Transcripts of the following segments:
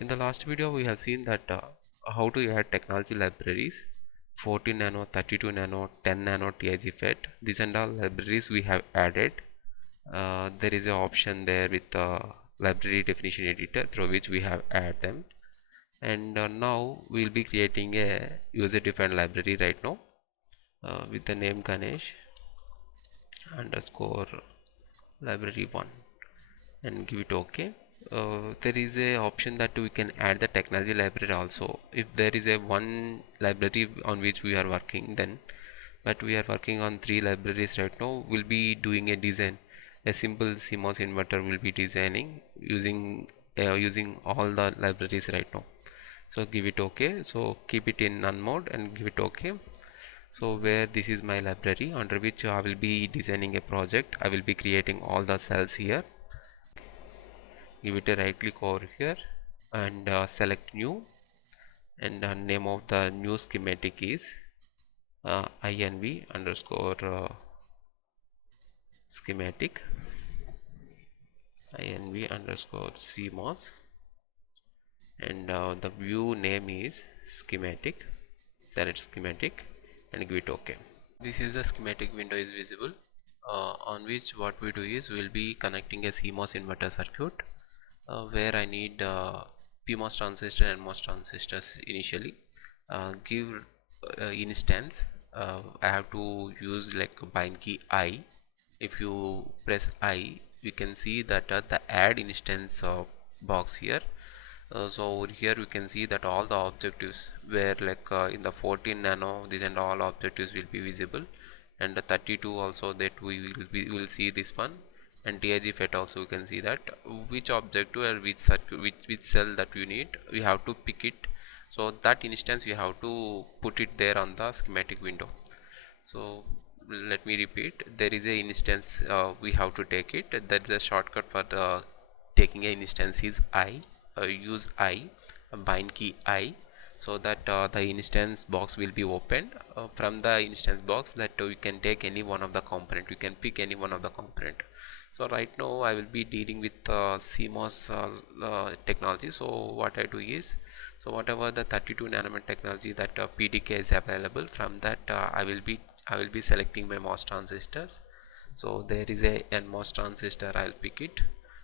In the last video we have seen that how to add technology libraries 14 nano, 32 nano, 10 nano TIG FET. These and all libraries we have added. There is an option there with the library definition editor through which we have added them. And now we will be creating a user defined library right now with the name Ganesh underscore library 1 and give it OK. There is a option that we can add the technology library also if there is a one library on which we are working, then but we are working on 3 libraries right now. We'll be doing a design, a simple CMOS inverter will be designing using all the libraries right now. So give it OK. So keep it in none mode and give it OK. So where this is my library under which I will be designing a project. I will be creating all the cells here. Give it a right click over here and select new, and name of the new schematic is inv underscore schematic inv underscore CMOS, and the view name is schematic. Select schematic and give it OK. This is the schematic window is visible on which what we do is we will be connecting a CMOS inverter circuit where I need PMOS transistor and MOS transistors initially. Give instance. I have to use like bind key I. If you press I, you can see that the add instance box here. So over here we can see that all the objectives where like in the 14 nano these and all objectives will be visible, and the 32 also that we will see this one, and TIG FET also we can see that which objective or which circuit, which cell that you need, we have to pick it. So that instance you have to put it there on the schematic window. So let me repeat, there is a instance we have to take it. That is a shortcut for the taking an instance is I. Use I, bind key I, so that the instance box will be opened. From the instance box that you can take any one of the component, you can pick any one of the component. So right now I will be dealing with CMOS technology. So what I do is, so whatever the 32 nanometer technology that PDK is available, from that I will be selecting my MOS transistors. So there is a NMOS transistor, I'll pick it.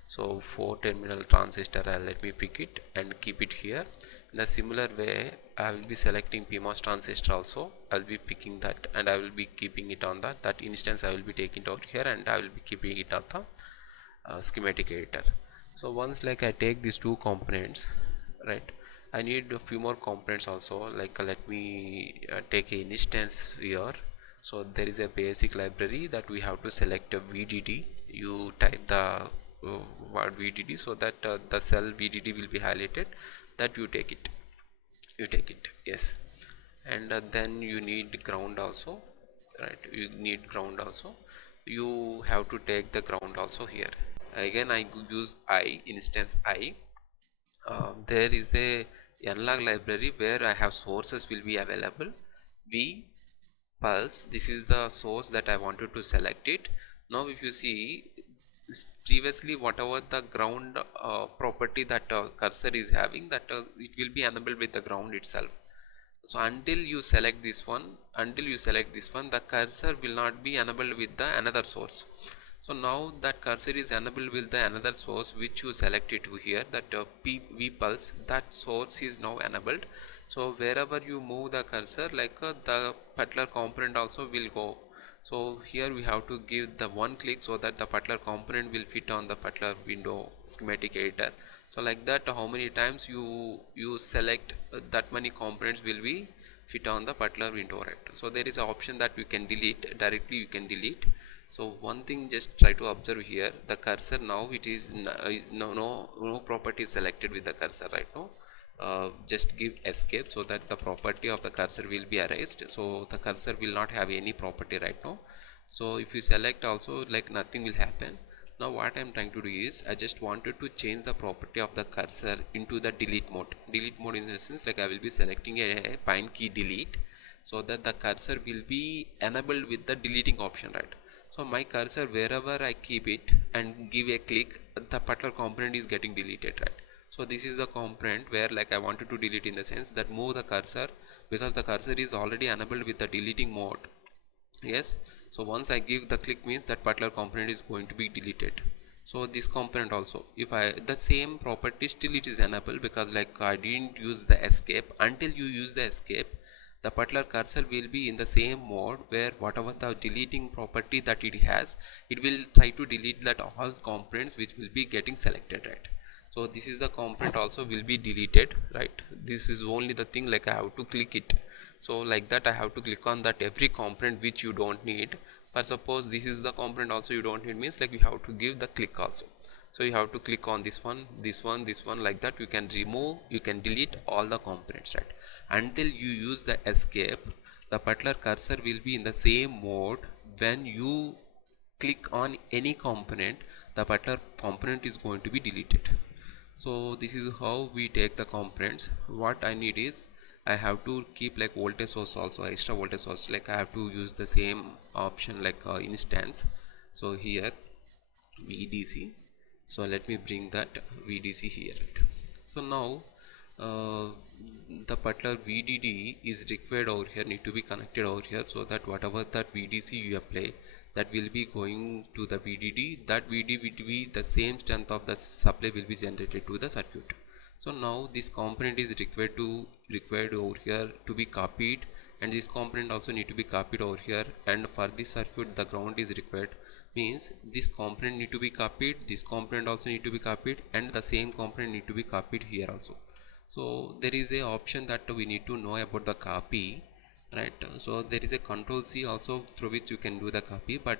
So 4 terminal transistor, let me pick it and keep it here. In the similar way I will be selecting PMOS transistor also, I will be picking that and I will be keeping it on that instance. I will be taking it over here and I will be keeping it on the schematic editor. So once like I take these two components, right, I need a few more components also, like let me take an instance here. So there is a basic library that we have to select a VDD. You type the word VDD so that the cell VDD will be highlighted, that you take it, yes. And then you need ground also, right, you need ground also. You have to take the ground also here. Again I use I, instance I. There is a nlog library where I have sources will be available. V pulse, this is the source that I wanted to select it. Now if you see, previously whatever the ground property that cursor is having, that it will be enabled with the ground itself. So until you select this one, the cursor will not be enabled with the another source. So now that cursor is enabled with the another source which you select it here, that V pulse, that source is now enabled. So wherever you move the cursor, like the particular component also will go. So here we have to give the one click so that the particular component will fit on the particular window schematic editor. So like that, how many times you select that many components will be fit on the particular window, right? So there is an option that you can delete directly, you can delete. So one thing just try to observe here, the cursor now it is no property selected with the cursor right now. Just give escape so that the property of the cursor will be erased. So the cursor will not have any property right now. So if you select also, like nothing will happen. Now what I am trying to do is, I just wanted to change the property of the cursor into the delete mode. Delete mode in the sense, like I will be selecting a bind key delete so that the cursor will be enabled with the deleting option, right? So my cursor, wherever I keep it and give a click, the particular component is getting deleted, right? So So this is the component where like I wanted to delete, in the sense that move the cursor, because the cursor is already enabled with the deleting mode. Yes, so once I give the click means that particular component is going to be deleted. So this component also, if I the same property still it is enabled, because like I didn't use the escape. Until you use the escape, the particular cursor will be in the same mode where whatever the deleting property that it has, it will try to delete that all components which will be getting selected, right? So this is the component also will be deleted, right? This is only the thing, like I have to click it. So like that I have to click on that every component which you don't need. But suppose this is the component also you don't need, means like you have to give the click also. So you have to click on this one, this one, this one, like that you can remove, you can delete all the components, right? Until you use the escape, the particular cursor will be in the same mode. When you click on any component, the particular component is going to be deleted. So this is how we take the components. What I need is I have to keep like voltage source also, extra voltage source, like I have to use the same option like instance. So here VDC, so let me bring that VDC here, right? So now uh, the particular VDD is required over here, need to be connected over here, so that whatever that VDC you apply, that will be going to the VDD. That VDD will be the same strength of the supply will be generated to the circuit. So now this component is required over here to be copied, and this component also need to be copied over here. And for this circuit the ground is required, means this component need to be copied, this component also need to be copied, and the same component need to be copied here also. So there is a option that we need to know about the copy, right? So there is a control C also through which you can do the copy, but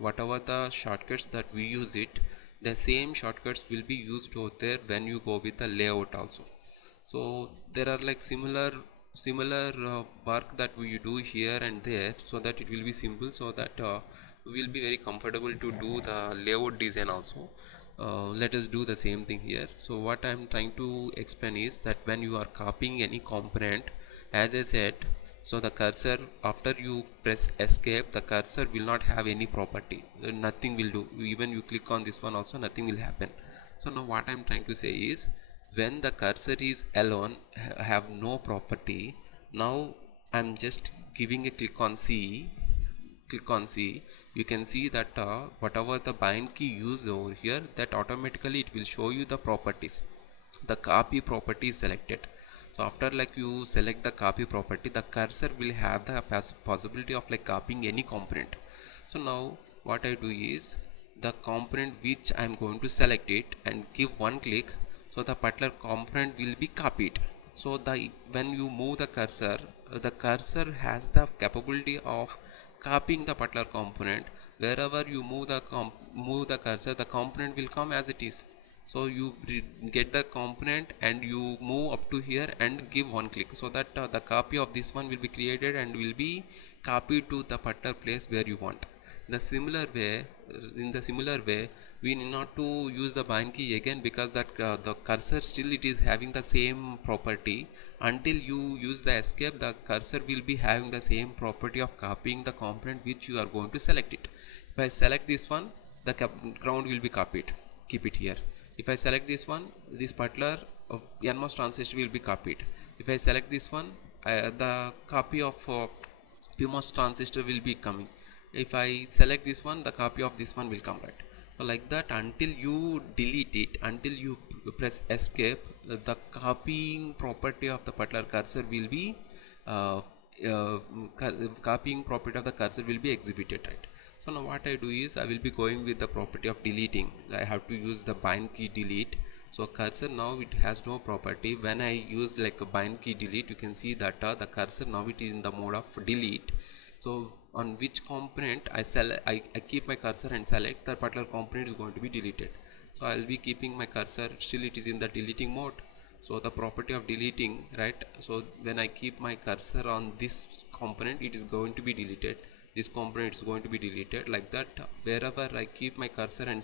whatever the shortcuts that we use it, the same shortcuts will be used over there when you go with the layout also. So there are like similar work that we do here and there, so that it will be simple, so that we will be very comfortable to do the layout design also. Let us do the same thing here. So what I am trying to explain is that when you are copying any component, as I said, so the cursor, after you press escape, the cursor will not have any property, nothing will do. Even you click on this one also, nothing will happen. So now what I am trying to say is, when the cursor is alone, have no property, now I'm just giving a click on C, you can see that whatever the bind key used over here, that automatically it will show you the properties. The copy property is selected. So after like you select the copy property, the cursor will have the possibility of like copying any component. So now what I do is, the component which I am going to select it and give one click, so the particular component will be copied. So the when you move the cursor has the capability of copying the particular component. Wherever you move the cursor, the component will come as it is. So you get the component and you move up to here and give one click, so that the copy of this one will be created and will be copied to the particular place where you want. In the similar way, we need not to use the bind key again, because that the cursor still it is having the same property. Until you use the escape, the cursor will be having the same property of copying the component which you are going to select it. If I select this one, the ground will be copied, keep it here. If I select this one, this particular NMOS transistor will be copied. If I select this one, the copy of PMOS transistor will be coming. If I select this one, the copy of this one will come, right? So like that, until you delete it, until you press escape, the copying property of the particular cursor will be uh, copying property of the cursor will be exhibited, right? So now what I do is, I will be going with the property of deleting. I have to use the bind key delete. So cursor now it has no property. When I use like a bind key delete, you can see that the cursor now it is in the mode of delete. So on which component I keep my cursor and select, that particular component is going to be deleted. So I will be keeping my cursor, still it is in the deleting mode. So the property of deleting, right? So when I keep my cursor on this component, it is going to be deleted. This component is going to be deleted, like that. Wherever I keep my cursor and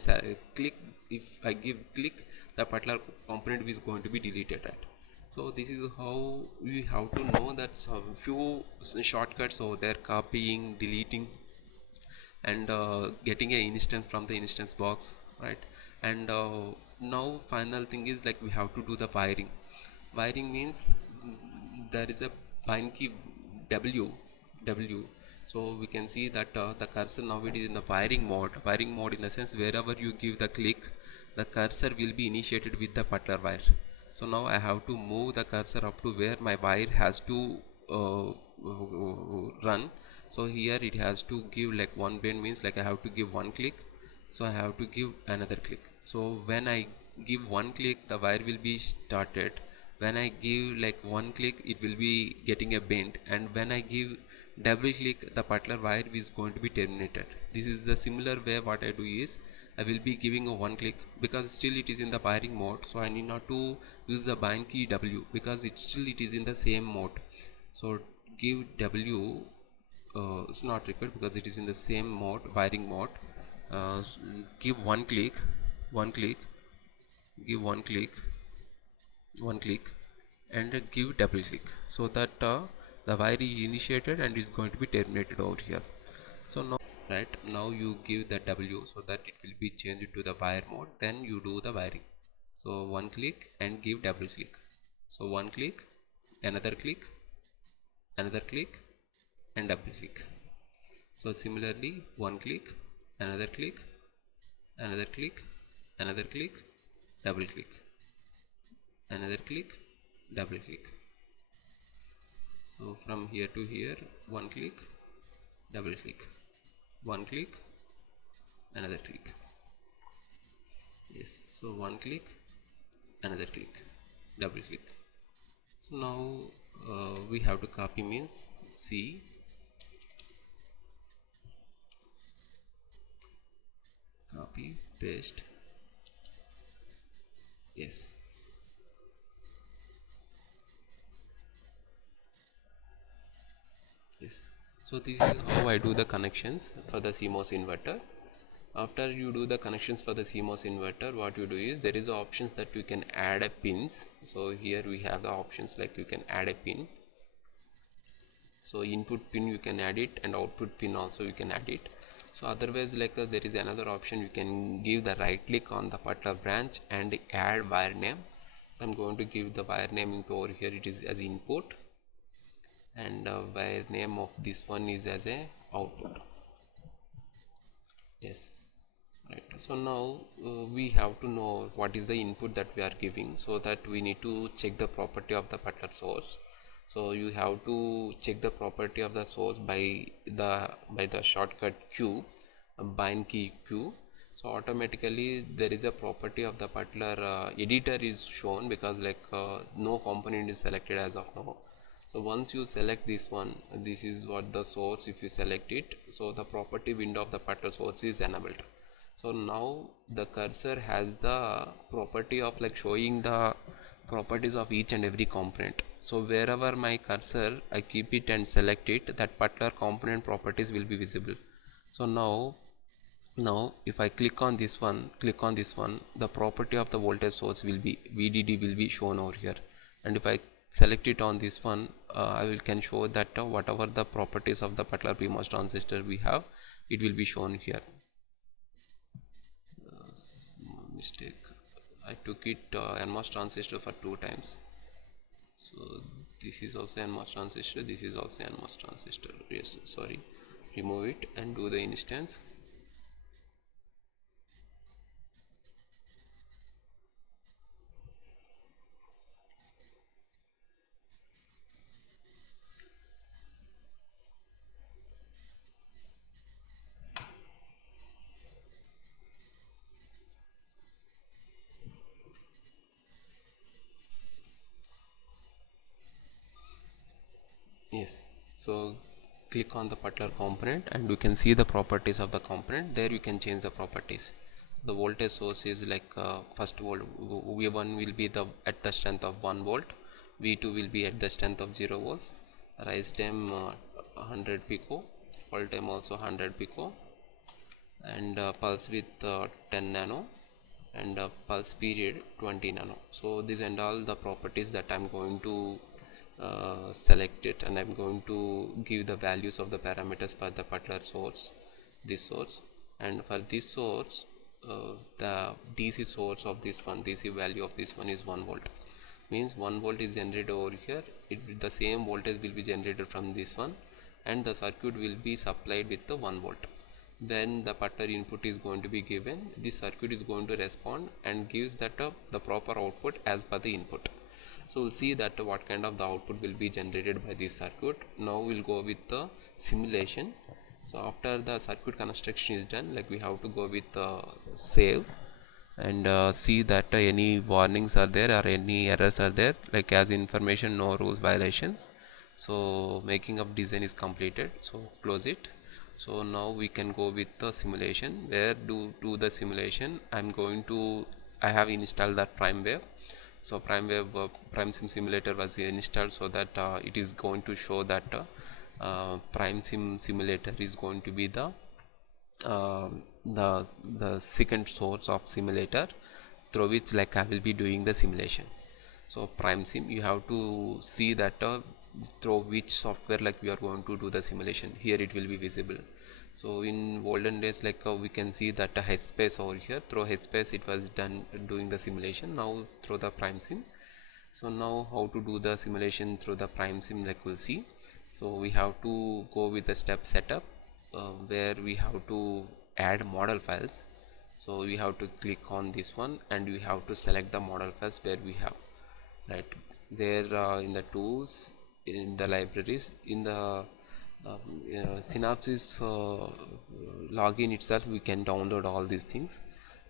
click, if I give click, the particular component is going to be deleted, right? So this is how we have to know that some few shortcuts over there: copying, deleting, and getting an instance from the instance box, right? And now final thing is like we have to do the wiring means there is a pine key w. So we can see that the cursor now it is in the wiring mode in the sense wherever you give the click the cursor will be initiated with the butler wire. So now I have to move the cursor up to where my wire has to run. So here it has to give like one bend means like I have to give one click, so I have to give another click. So when I give one click the wire will be started, when I give like one click it will be getting a bend, and when I give double click the butler wire is going to be terminated. This is the similar way. What I do is I will be giving a one click because still it is in the wiring mode, so I need not to use the bind key W because it is in the same mode. So give W, it's not required because it is in the same mode, wiring mode. Give one click, one click, give one click, and give double click, so that the wire is initiated and is going to be terminated over here. So now, right now you give the W so that it will be changed to the wire mode, then you do the wiring. So one click and give double click. So one click, another click, another click, and double click. So similarly one click, another click, another click, another click, double click, another click, double click. So from here to here, one click, double click, one click, another click. Yes, so one click, another click, double click. So now we have to copy means C, copy, paste. Yes. Yes. So this is how I do the connections for the CMOS inverter. After you do the connections for the CMOS inverter, what you do is there is options that you can add a pins. So here we have the options like you can add a pin. So input pin you can add it, and output pin also you can add it. So otherwise like there is another option, you can give the right click on the particular branch and add wire name. So I'm going to give the wire name into over here, it is as input, and wire name of this one is as a output. Yes, right. So now we have to know what is the input that we are giving, so that we need to check the property of the particular source. So you have to check the property of the source by the shortcut Q, bind key Q. So automatically there is a property of the particular editor is shown, because like no component is selected as of now. So once you select this one, this is what the source, if you select it, so the property window of the particular source is enabled. So now the cursor has the property of like showing the properties of each and every component. So wherever my cursor I keep it and select it, that particular component properties will be visible. So now if I click on this one, the property of the voltage source will be VDD will be shown over here. And if I select it on this one, I can show that whatever the properties of the particular PMOS transistor we have, it will be shown here. Mistake, I took it NMOS transistor for 2 times. So this is also NMOS transistor, this is also NMOS transistor. Yes, sorry, remove it and do the instance. Yes, so click on the particular component and you can see the properties of the component. There you can change the properties. The voltage source is like first volt, V1 will be the at the strength of 1 volt, V2 will be at the strength of 0 volts, rise time 100 pico, fall time also 100 pico, and pulse width 10 nano, and pulse period 20 nano. So these and all the properties that I'm going to select it, and I'm going to give the values of the parameters for the particular source, this source. And for this source the DC source of this one, DC value of this one is 1 volt, means 1 volt is generated over here. The same voltage will be generated from this one, and the circuit will be supplied with the 1 volt. Then the particular input is going to be given. This circuit is going to respond and gives that the proper output as per the input. So we'll see that what kind of the output will be generated by this circuit. Now we'll go with the simulation. So after the circuit construction is done, like we have to go with save and see that any warnings are there or any errors are there, like as information, no rules violations. So making of design is completed, so close it. So now we can go with the simulation. Where do the simulation, I have installed that PrimeWave. So PrimeSim simulator was installed, so that it is going to show that PrimeSim simulator is going to be uh, the second source of simulator through which like I will be doing the simulation. So PrimeSim, you have to see that through which software like we are going to do the simulation. Here it will be visible. So in olden days, like we can see that Headspace over here, through Headspace it was done doing the simulation. Now through the PrimeSim. So now how to do the simulation through the PrimeSim, like we'll see. So we have to go with the step setup, where we have to add model files. So we have to click on this one and we have to select the model files where we have, right there in the tools, in the libraries, in the Synopsys login itself we can download all these things.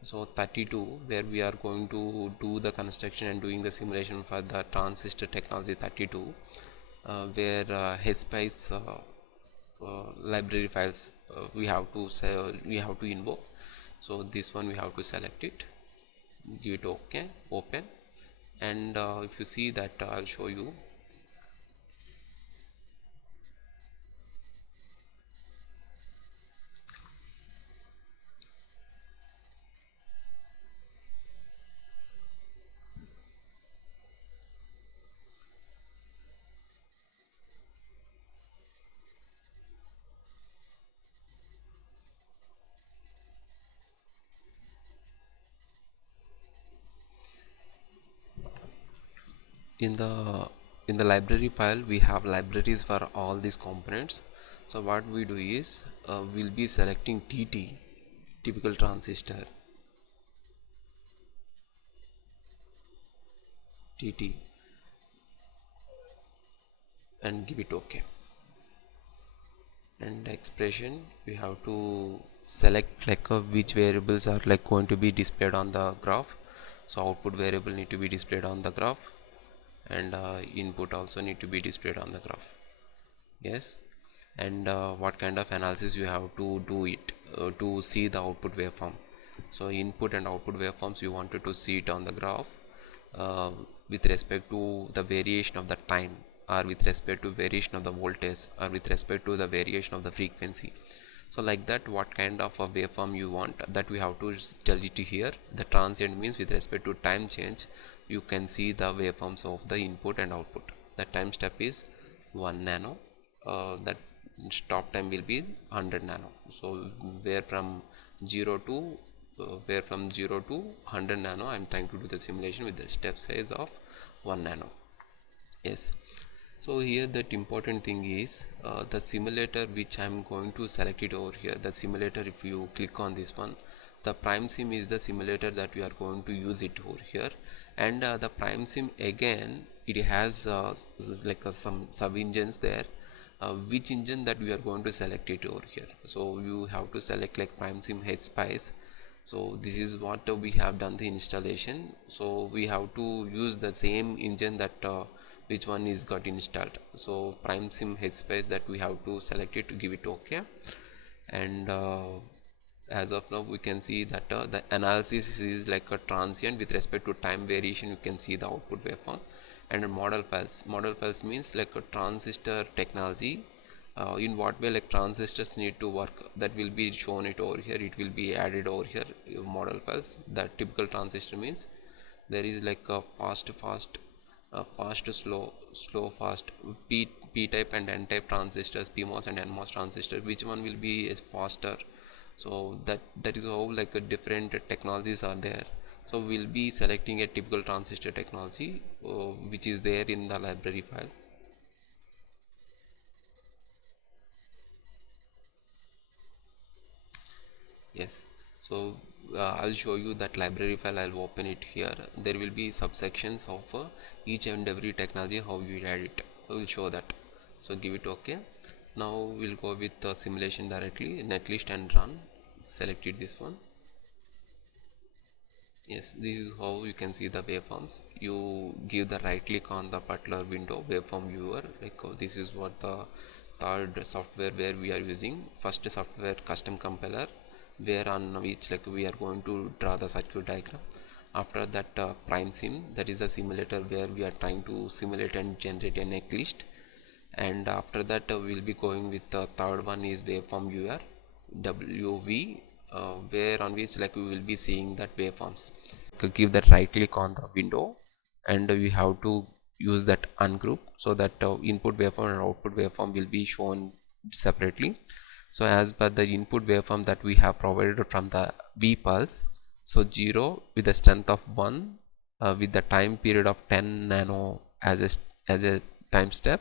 So 32, where we are going to do the construction and doing the simulation for the transistor technology 32, where Headspace library files we have to invoke. So this one we have to select it, give it OK, open, and if you see that I'll show you. In the library file we have libraries for all these components. So what we do is we'll be selecting TT, typical transistor, TT, and give it OK. And expression, we have to select like which variables are like going to be displayed on the graph. So output variable need to be displayed on the graph, and input also need to be displayed on the graph. Yes. And what kind of analysis you have to do it to see the output waveform. So input and output waveforms you wanted to see it on the graph with respect to the variation of the time, or with respect to variation of the voltage, or with respect to the variation of the frequency. So like that, what kind of a waveform you want, that we have to tell it here. The transient means with respect to time change you can see the waveforms of the input and output. The time step is 1 nano, that stop time will be 100 nano. So where from 0 to 100 nano I am trying to do the simulation with the step size of 1 nano. Yes. So here that important thing is the simulator which I am going to select it over here. The simulator, if you click on this one, the PrimeSim is the simulator that we are going to use it over here. And the PrimeSim, again it has like some sub engines there, which engine that we are going to select it over here. So you have to select like PrimeSim Headspace. So this is what we have done the installation. So we have to use the same engine that which one is got installed. So PrimeSim Headspace, that we have to select it to give it OK. And as of now we can see that the analysis is like a transient with respect to time variation. You can see the output waveform. And model files means like a transistor technology, in what way like transistors need to work, that will be shown it over here. It will be added over here, model files. That typical transistor means there is like a fast, slow, fast, p type and n type transistors, pmos and nmos transistor. Which one will be faster So that is how like different technologies are there. So we'll be selecting a typical transistor technology which is there in the library file. Yes, so I'll show you that library file. I'll open it here. There will be subsections of each and every technology, how you add it. I will show that. So give it OK. Now we'll go with the simulation directly, netlist and run. Selected this one. Yes, this is how you can see the waveforms. You give the right click on the particular window waveform viewer. Like this is what the third software where we are using. First software custom compiler, where on which like we are going to draw the circuit diagram. After that prime sim, that is a simulator where we are trying to simulate and generate a netlist. And after that we'll be going with the third one is waveform viewer, WV, where on which like we will be seeing that waveforms. Give that right click on the window, and we have to use that ungroup, so that input waveform and output waveform will be shown separately. So as per the input waveform that we have provided from the V pulse, so 0 with the strength of 1 with the time period of 10 nano as a time step.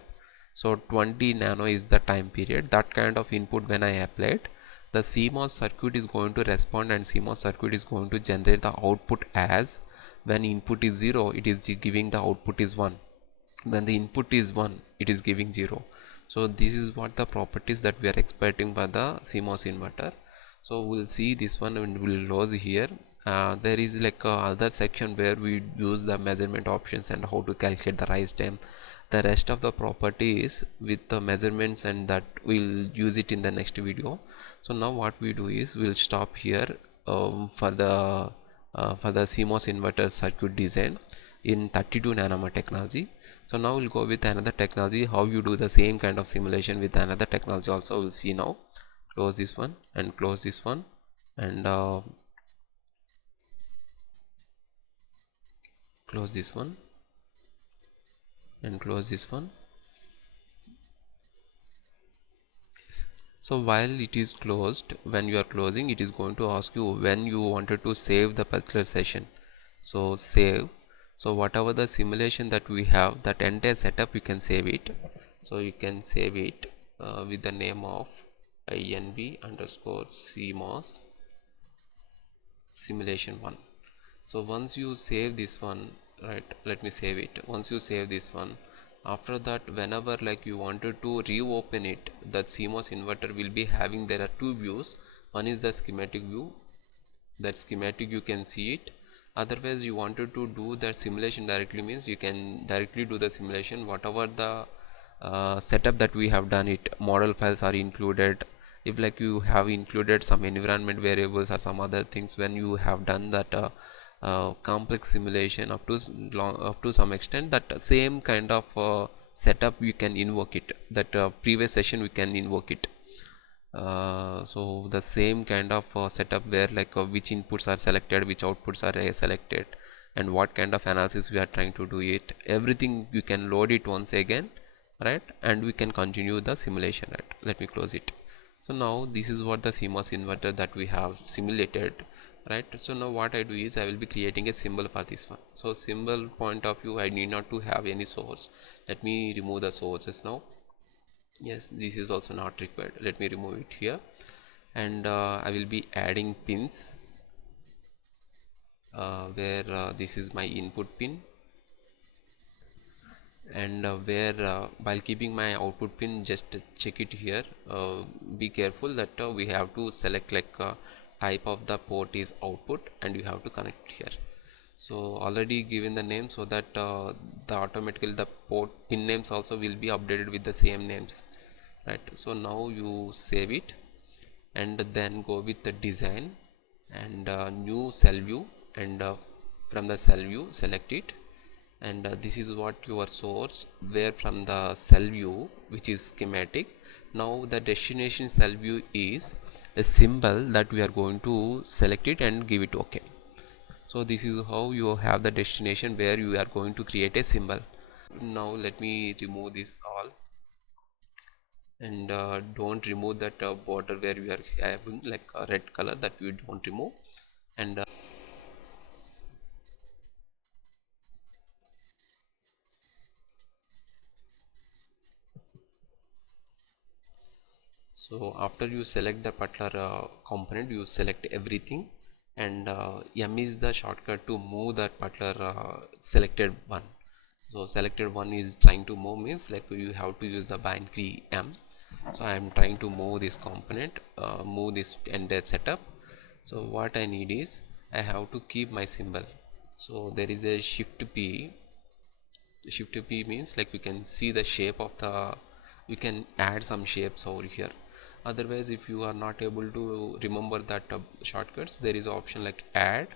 So 20 nano is the time period. That kind of input when I applied, the CMOS circuit is going to respond, and CMOS circuit is going to generate the output as when input is 0, it is giving the output is 1. When the input is 1, it is giving 0. So this is what the properties that we are expecting by the CMOS inverter. So we'll see this one and we'll close here. There is like other section where we use the measurement options and how to calculate the rise time. The rest of the properties with the measurements, and that we'll use it in the next video. So now what we do is we'll stop here for the CMOS inverter circuit design in 32 nanometer technology. So now we'll go with another technology, how you do the same kind of simulation with another technology also. We'll see now. Close this one and close this one, and close this one and close this one. Yes. So while it is closed, when you are closing, it is going to ask you when you wanted to save the particular session. So save. So whatever the simulation that we have, that entire setup, you can save it. So you can save it with the name of inv underscore CMOS simulation 1. So once you save this one, right, let me save it. Once you save this one, after that whenever like you wanted to reopen it, that CMOS inverter will be having, there are two views. One is the schematic view. That schematic you can see it. Otherwise you wanted to do that simulation directly, means you can directly do the simulation. Whatever the setup that we have done, it model files are included. If like you have included some environment variables or some other things, when you have done that complex simulation up to some extent, that same kind of setup you can invoke it. That previous session we can invoke it. So the same kind of setup where like which inputs are selected, which outputs are selected, and what kind of analysis we are trying to do it, everything you can load it once again, right, and we can continue the simulation, right. Let me close it. So now this is what the CMOS inverter that we have simulated, right. So now what I do is I will be creating a symbol for this one. So symbol point of view, I need not to have any source. Let me remove the sources now. Yes, this is also not required. Let me remove it here, and I will be adding pins where this is my input pin, and where while keeping my output pin, just check it here. Be careful that we have to select like type of the port is output, and you have to connect here. So already given the name, so that the automatically the port pin names also will be updated with the same names, right. So now you save it, and then go with the design, and new cell view, and from the cell view select it, and this is what your source, where from the cell view, which is schematic. Now the destination cell view is a symbol that we are going to select it and give it OK. So this is how you have the destination where you are going to create a symbol. Now let me remove this all, and don't remove that border where we are having like a red color, that we don't remove. And so after you select the particular component, you select everything, and M is the shortcut to move that particular selected one. So selected one is trying to move means like you have to use the binary M. So I am trying to move this component, move this entire setup. So what I need is I have to keep my symbol. So there is a shift P. Shift P means like you can see the shape of the, you can add some shapes over here. Otherwise, if you are not able to remember that shortcuts, there is an option like add.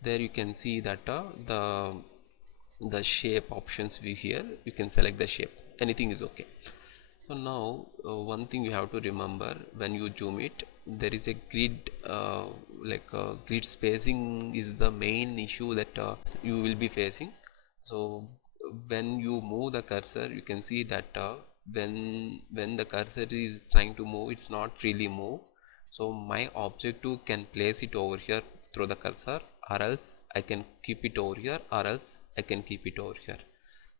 There you can see that the shape options we here, you can select the shape, anything is okay. So now one thing you have to remember, when you zoom it, there is a grid, grid spacing is the main issue that you will be facing. So when you move the cursor, you can see that when the cursor is trying to move, it's not freely move. So my objective can place it over here through the cursor, or else I can keep it over here, or else I can keep it over here.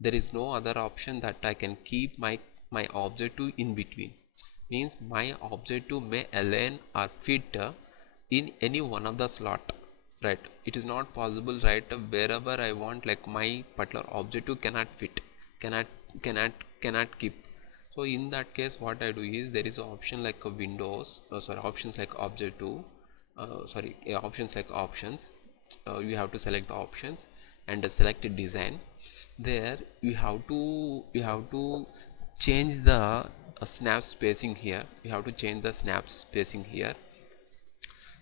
There is no other option that I can keep my objective in between. Means my objective may align or fit in any one of the slot, right? It is not possible, right, wherever I want, like my particular objective cannot fit, cannot cannot keep. So in that case, what I do is, there is an option like a windows, options like objective, options like options. You have to select the options and select design. There you have to change the snap spacing here. You have to change the snap spacing here.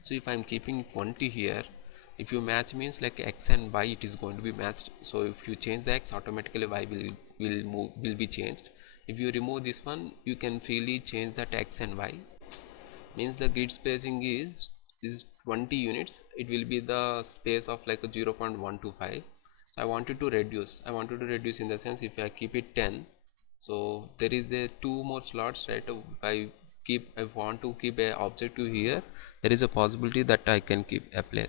So if I'm keeping 20 here, if you match means like x and y, it is going to be matched. So if you change the x, automatically y will be changed. If you remove this one, you can freely change that x and y. Means the grid spacing is 20 units. It will be the space of like a 0.125. So I wanted to reduce in the sense, if I keep it 10, so there is a two more slots, right? If I want to keep a objective here, there is a possibility that I can keep apply.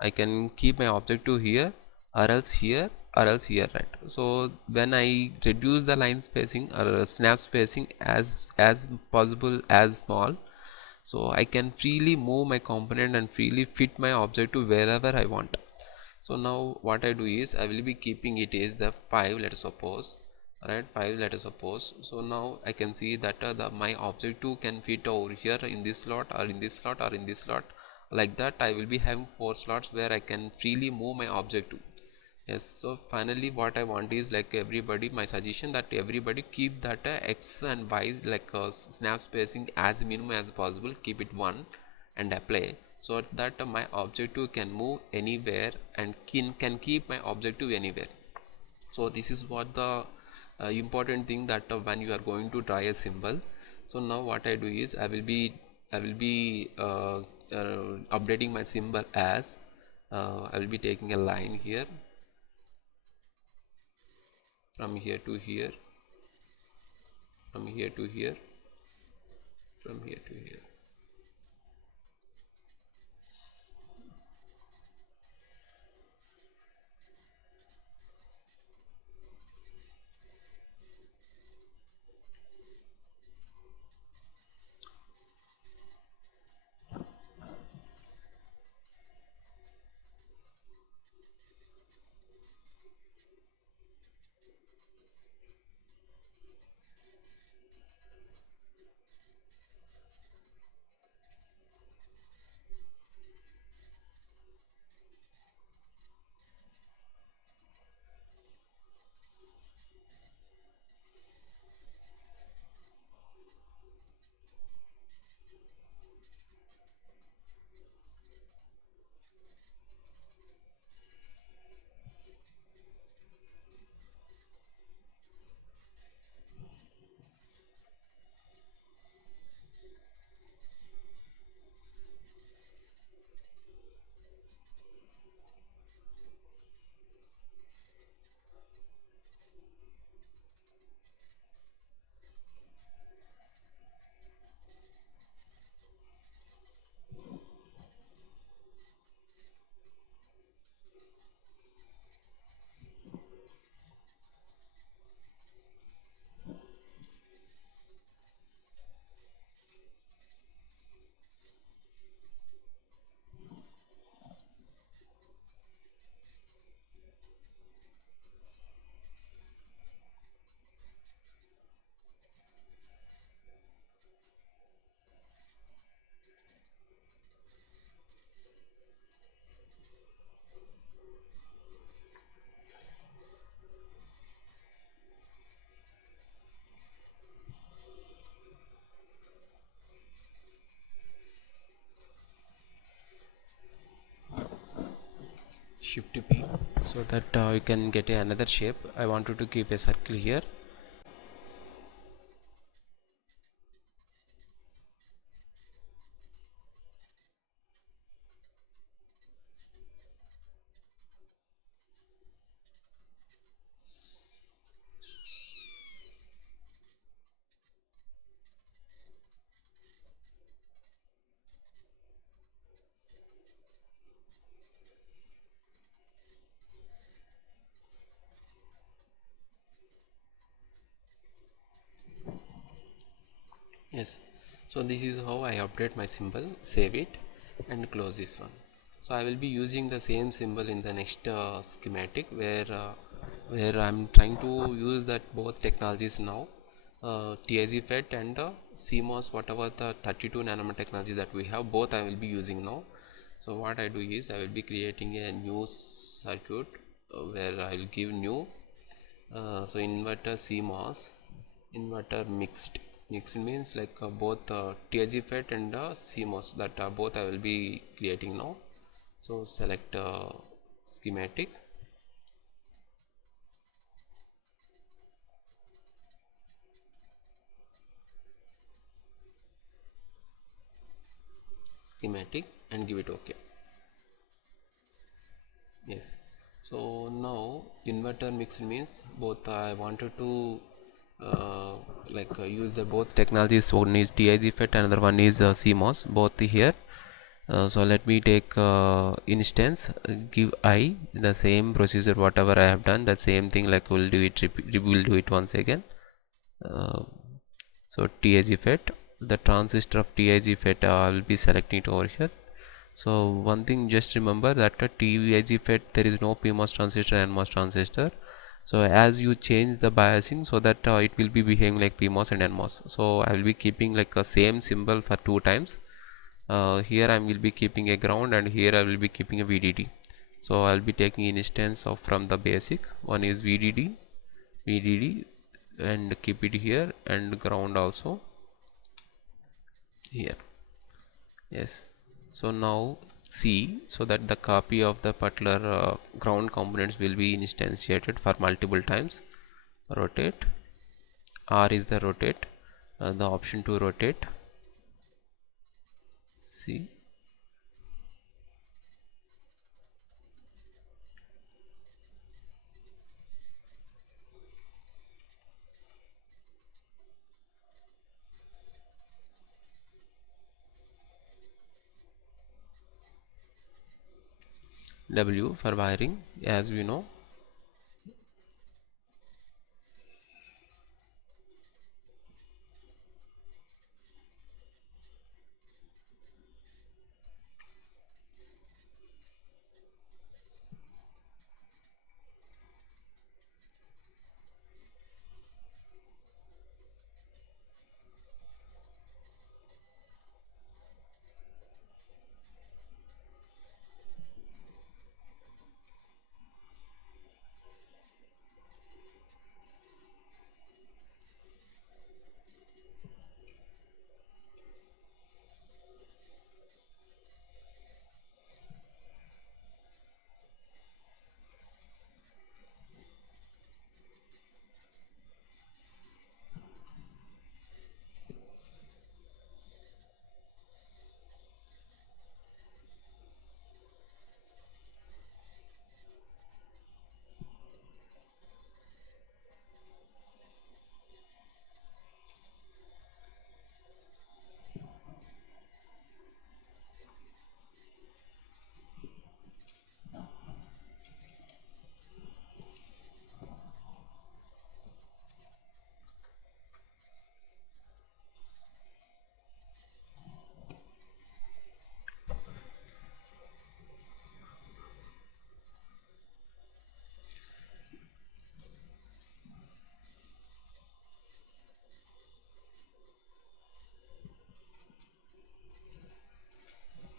I can keep my objective here, or else here, or else here, right? So when I reduce the line spacing or snap spacing as possible as small, so I can freely move my component and freely fit my objective wherever I want. So now what I do is, I will be keeping it is the 5, let us suppose, right? 5, let us suppose. So now I can see that my objective can fit over here in this slot, or in this slot, or in this slot. Like that, I will be having 4 slots where I can freely move my objective. Yes. So finally what I want is, like, everybody, my suggestion that everybody keep that x and y, like snap spacing as minimum as possible, keep it 1 and apply, so that my objective can move anywhere and can keep my objective anywhere. So this is what the important thing, that when you are going to draw a symbol. So now what I do is, I will be updating my symbol as I will be taking a line here, from here to here, from here to here, from here to here. Shift P so that you can get another shape. I wanted to keep a circle here. Yes, so this is how I update my symbol, save it and close this one. So I will be using the same symbol in the next schematic where I'm trying to use that both technologies now, TIG FET and CMOS, whatever the 32 nanometer technology that we have, both I will be using now. So what I do is I will be creating a new circuit where I will give new so inverter CMOS, inverter mixed means like both TIG FET and CMOS, that both I will be creating now. So select schematic, schematic and give it OK. Yes, so now inverter mixed means both I wanted to use the both technologies. One is TIG FET, another one is CMOS, both here. So let me take instance, give I the same procedure whatever I have done, that same thing, like we'll do it, we'll do it once again. So TIG FET, the transistor of TIG FET I will be selecting it over here. So one thing just remember that TIG FET there is no PMOS transistor and NMOS transistor. So as you change the biasing, so that it will be behaving like PMOS and NMOS. So I will be keeping like a same symbol for 2 times. Here I will be keeping a ground and here I will be keeping a VDD. So I will be taking instance of from the basic. One is VDD and keep it here, and ground also here. Yes, so now see, so that the copy of the particular ground components will be instantiated for multiple times. Rotate, R is the rotate, the option to rotate. See, W for wiring, as we know.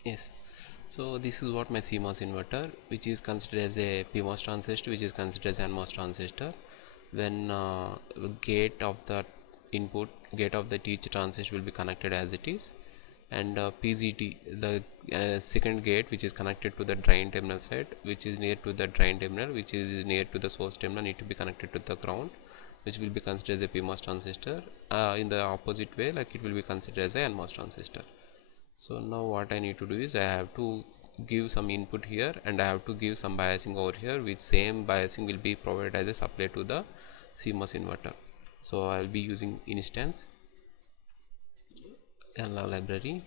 Yes, so this is what my CMOS inverter, which is considered as a PMOS transistor, which is considered as NMOS transistor. When gate of the input, gate of the teach transistor will be connected as it is, and PGT, the second gate which is connected to the drain terminal side, which is near to the drain terminal, which is near to the source terminal, need to be connected to the ground, which will be considered as a PMOS transistor. In the opposite way, like it will be considered as a NMOS transistor. So now what I need to do is I have to give some input here and I have to give some biasing over here, which same biasing will be provided as a supply to the CMOS inverter. So I will be using instance library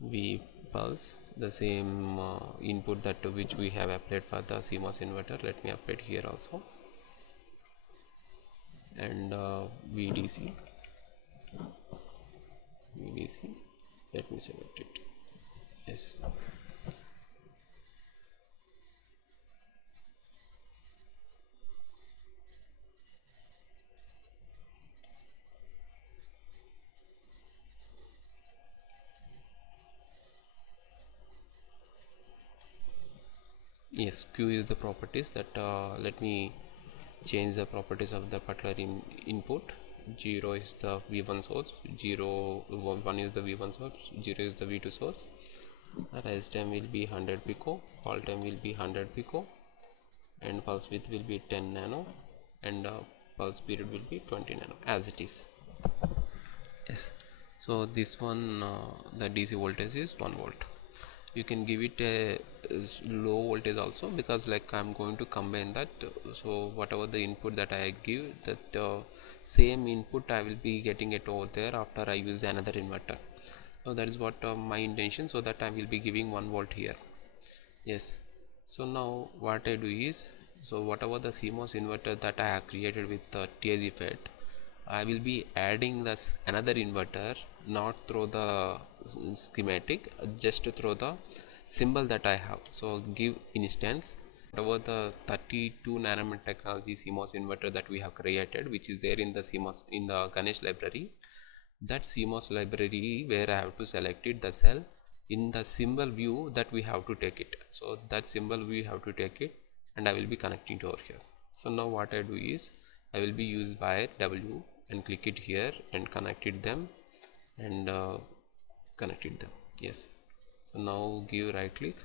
V pulse, the same input that which we have applied for the CMOS inverter. Let me apply it here also, and VDC, let me select it. Yes, yes, Q is the properties that let me change the properties of the particular input. 0 is the V1 source, 1 is the V1 source, 0 is the V2 source. Rise time will be 100 pico, fall time will be 100 pico, and pulse width will be 10 nano, and pulse period will be 20 nano, as it is. Yes, so this one the DC voltage is 1 volt. You can give it a low voltage also, because like I'm going to combine that. So whatever the input that I give, that same input I will be getting it over there after I use another inverter. So that is what my intention, so that I will be giving 1 volt here. Yes, so now what I do is, so whatever the CMOS inverter that I have created with TIG FET, I will be adding this another inverter, not through the schematic, just through the symbol that I have. So give instance, whatever the 32 nanometer technology CMOS inverter that we have created, which is there in the CMOS in the Ganesh library, that CMOS library where I have to select it, the cell in the symbol view that we have to take it. So that symbol we have to take it, and I will be connecting to over here. So now what I do is I will be use wire W and click it here and connected them and connected them. Yes, so now give right click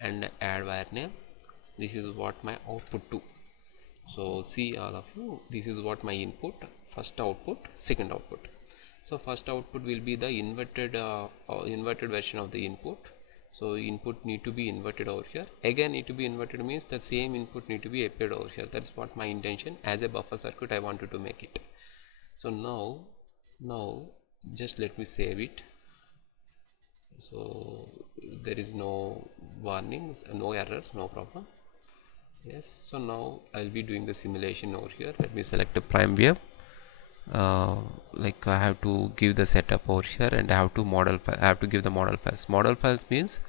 and add wire name. This is what my output to. So see all of you, this is what my input, first output, second output. So first output will be the inverted version of the input. So input need to be inverted over here. Again need to be inverted means the same input need to be applied over here. That's what my intention. As a buffer circuit I wanted to make it. So now just let me save it. So there is no warnings, no error, no problem. Yes, so now I'll be doing the simulation over here. Let me select a prime wave. Like I have to give the setup over here, and I have to give the model files. Model files means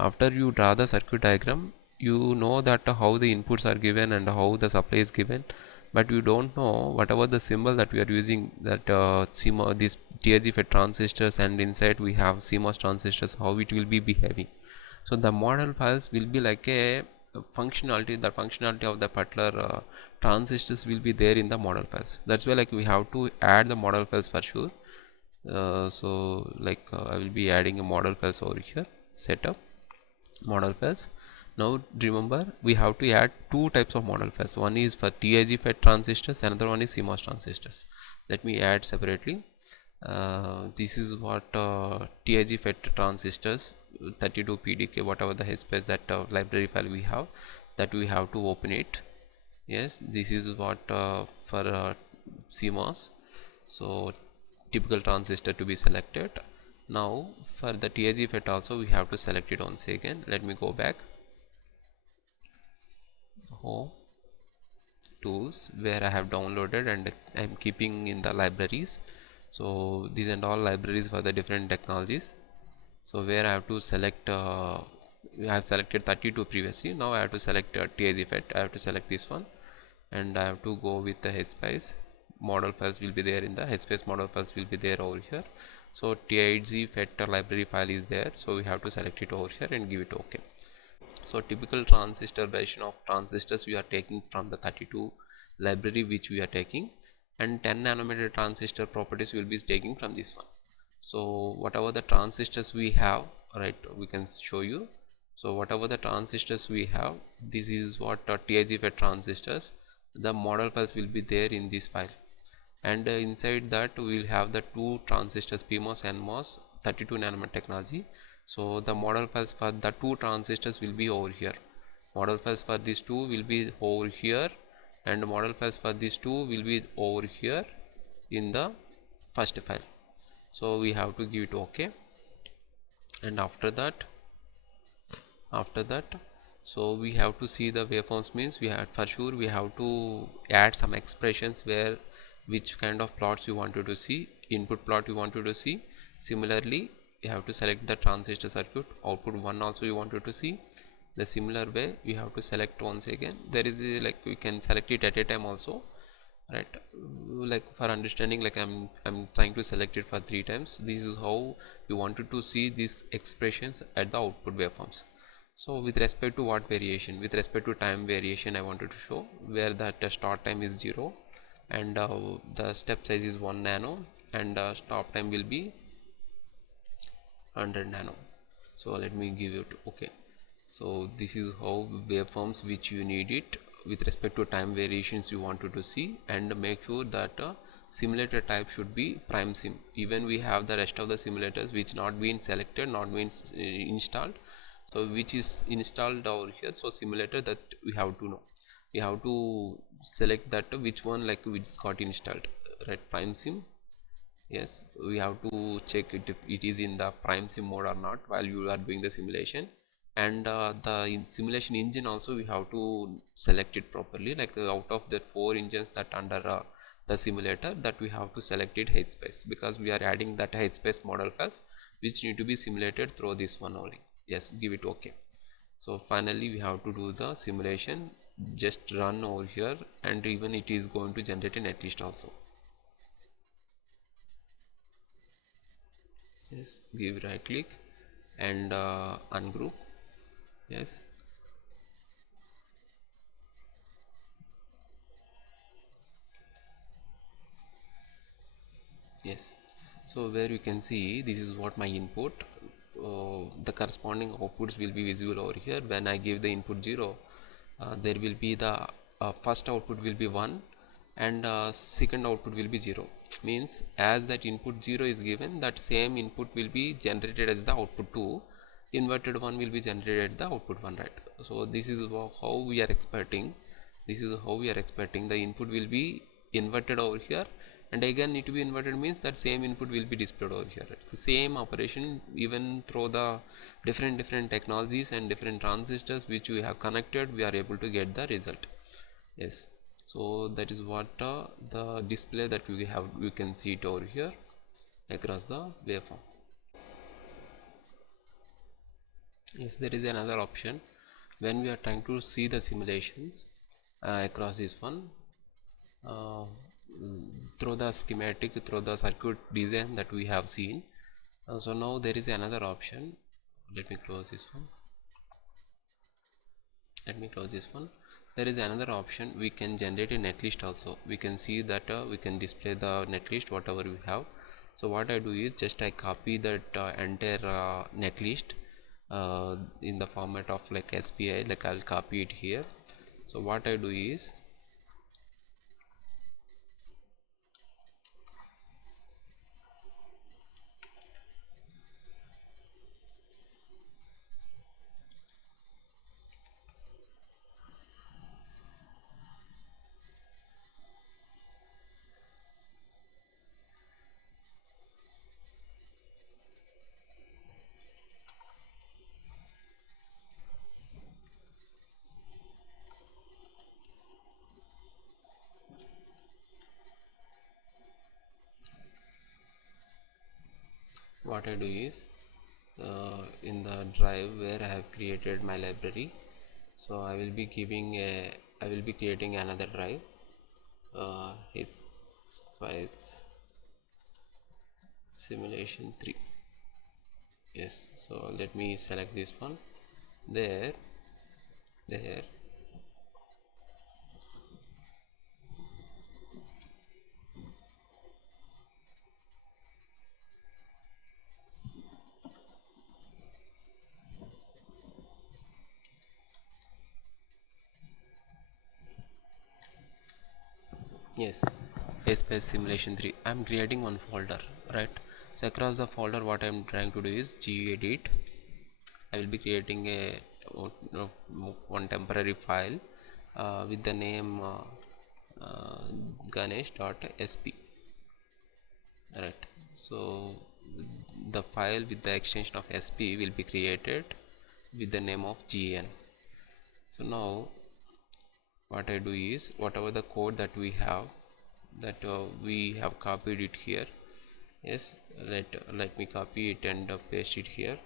after you draw the circuit diagram, you know that how the inputs are given and how the supply is given, but you don't know whatever the symbol that we are using, that CMOS, this TIG FET transistors, and inside we have CMOS transistors, how it will be behaving. So the model files will be like a functionality, the functionality of the particular transistors will be there in the model files. That's why like we have to add the model files for sure. So like I will be adding a model files over here, setup model files. Now remember we have to add two types of model files. One is for TIG FET transistors, another one is CMOS transistors. Let me add separately. This is what TIG FET transistors 32 PDK, whatever the headspace that library file we have, that we have to open it. Yes, this is what for CMOS. So typical transistor to be selected. Now for the TIG FET also we have to select it once again. Let me go back home tools, where I have downloaded and I am keeping in the libraries. So these and all libraries for the different technologies. So where I have to select I have selected 32 previously. Now I have to select TIG FET. I have to select this one, and I have to go with the headspace. Model files will be there in the headspace, model files will be there over here. So TIG FET library file is there, so we have to select it over here and give it OK. So typical transistor version of transistors we are taking from the 32 library which we are taking, and 10 nanometer transistor properties will be taking from this one. So whatever the transistors we have, right, we can show you. So whatever the transistors we have, this is what TIG-FET transistors, the model files will be there in this file, and inside that we will have the two transistors PMOS and MOS 32 nanometer technology. So the model files for the two transistors will be over here, model files for these two will be over here, and model files for these two will be over here in the first file. So we have to give it OK, and after that so we have to see the waveforms, means we have, for sure we have to add some expressions where which kind of plots you wanted to see, input plot you wanted to see. Similarly you have to select the transistor circuit, output 1 also you wanted to see. The similar way we have to select once again, there is a, like we can select it at a time also, right? Like for understanding, like I'm trying to select it for 3 times. This is how you wanted to see these expressions at the output waveforms. So with respect to what variation, with respect to time variation, I wanted to show where the start time is 0, and the step size is 1 nano, and stop time will be 100 nano. So let me give it OK. So this is how waveforms which you need it with respect to time variations you wanted to see, and make sure that simulator type should be prime sim. Even we have the rest of the simulators which not been selected, not been installed, so which is installed over here. So simulator that we have to know, we have to select that which one like which got installed, right? Prime sim, yes, we have to check it if it is in the prime sim mode or not while you are doing the simulation. And the simulation engine also we have to select it properly, like out of the 4 engines that under the simulator, that we have to select it HSpace, because we are adding that HSpace model files which need to be simulated through this one only. Yes, give it OK. So finally we have to do the simulation, just run over here, and even it is going to generate a netlist also. Yes, give right click and ungroup. Yes, yes. So where you can see this is what my input, the corresponding outputs will be visible over here. When I give the input 0, there will be the first output will be 1, and second output will be 0. Means as that input 0 is given, that same input will be generated as the output 2, inverted one will be generated at the output 1, right? So this is how we are expecting, the input will be inverted over here, and again need to be inverted, means that same input will be displayed over here, right? The same operation even through the different technologies and different transistors which we have connected, we are able to get the result. Yes, so that is what the display that we have, we can see it over here across the waveform. Yes, there is another option when we are trying to see the simulations across this one, uh, through the schematic, through the circuit design that we have seen. So now there is another option. Let me close this one. There is another option, we can generate a netlist also. We can see that we can display the netlist whatever we have. So what I do is just I copy that entire netlist in the format of like SPI, like I'll copy it here. So what I do is, in the drive where I have created my library, so I will be creating another drive, it's spice simulation 3. Yes, so let me select this one, there, there, Yes, space simulation 3. I'm creating one folder, right? So across the folder, what I'm trying to do is gedit. I will be creating a uh, one temporary file with the name ganesh.sp, right? So the file with the extension of sp will be created with the name of gen. So now what I do is, whatever the code that we have, that we have copied it here. Yes, let me copy it and paste it here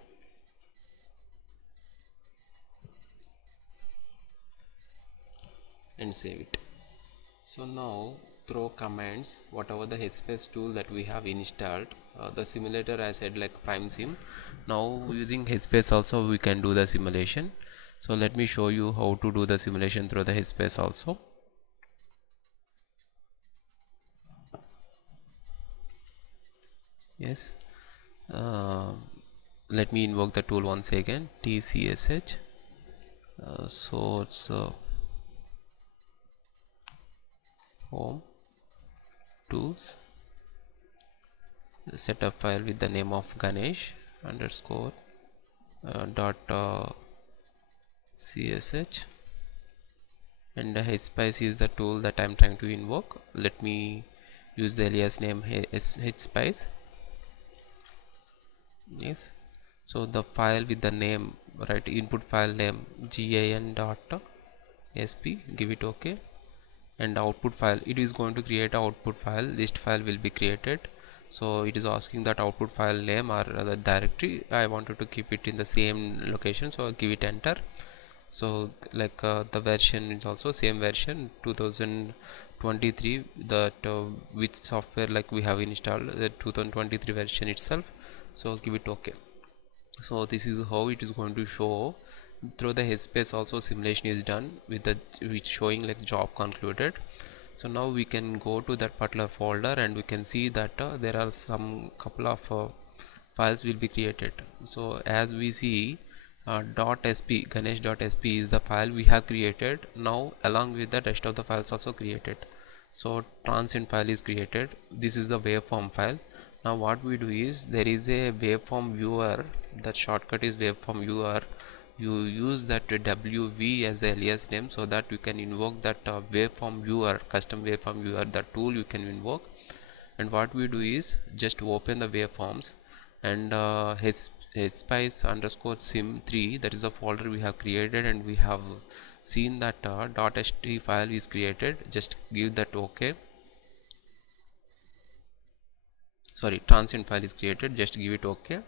and save it. So now through commands, whatever the hspace tool that we have installed, the simulator I said like prime sim, now using hspace also we can do the simulation. So let me show you how to do the simulation through the hspace also. Yes, uh, let me invoke the tool once again, tcsh. So it's home tools, setup file with the name of Ganesh underscore dot csh, and hspice is the tool that I'm trying to invoke. Let me use the alias name hspice. Yes, so the file with the name, right, input file name gan dot sp, give it OK, and output file, it is going to create a output file, list file will be created. So it is asking that output file name or the directory, I wanted to keep it in the same location, so I'll give it enter. So like the version is also same version 2023, that which software like we have installed the 2023 version itself, so give it OK. So this is how it is going to show through the headspace. Also simulation is done with the which showing like job concluded. So now we can go to that particular folder and we can see that there are some couple of files will be created. So as we see, .sp ganesh.sp is the file we have created. Now along with the rest of the files also created. So transient file is created. This is the waveform file. Now what we do is, there is a waveform viewer, that shortcut is waveform viewer. You use that wv as the alias name, so that you can invoke that waveform viewer, custom waveform viewer, the tool you can invoke. And what we do is just open the waveforms, and hspice underscore sim3, that is the folder we have created, and we have seen that .ht file is created. Just give that OK. Sorry, transient file is created, just give it OK,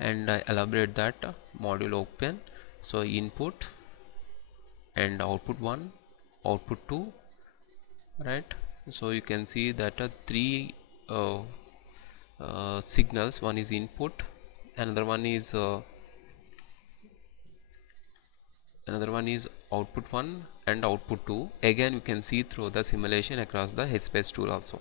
and elaborate that module open. So input and output 1, output 2, right? So you can see that three signals, one is input, another one is output 1 and output 2. Again you can see through the simulation across the headspace tool also.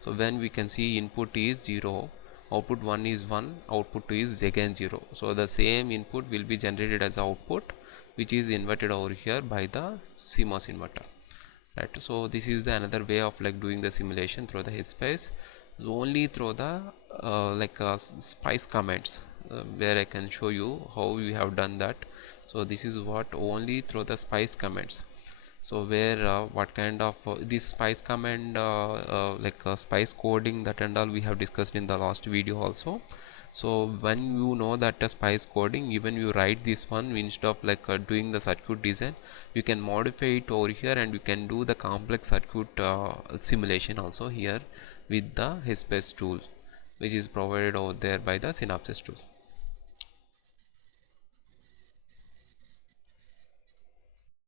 So when we can see input is 0, output 1 is 1, output 2 is again 0. So the same input will be generated as output, which is inverted over here by the CMOS inverter, right? So this is the another way of like doing the simulation through the headspace, only through the spice comments, where I can show you how we have done that. So this is what only through the spice comments. So where what kind of this spice command spice coding, that and all we have discussed in the last video also. So when you know that spice coding, even you write this one, instead of doing the circuit design, you can modify it over here, and you can do the complex circuit simulation also here with the hspace tool, which is provided over there by the Synopsys tool.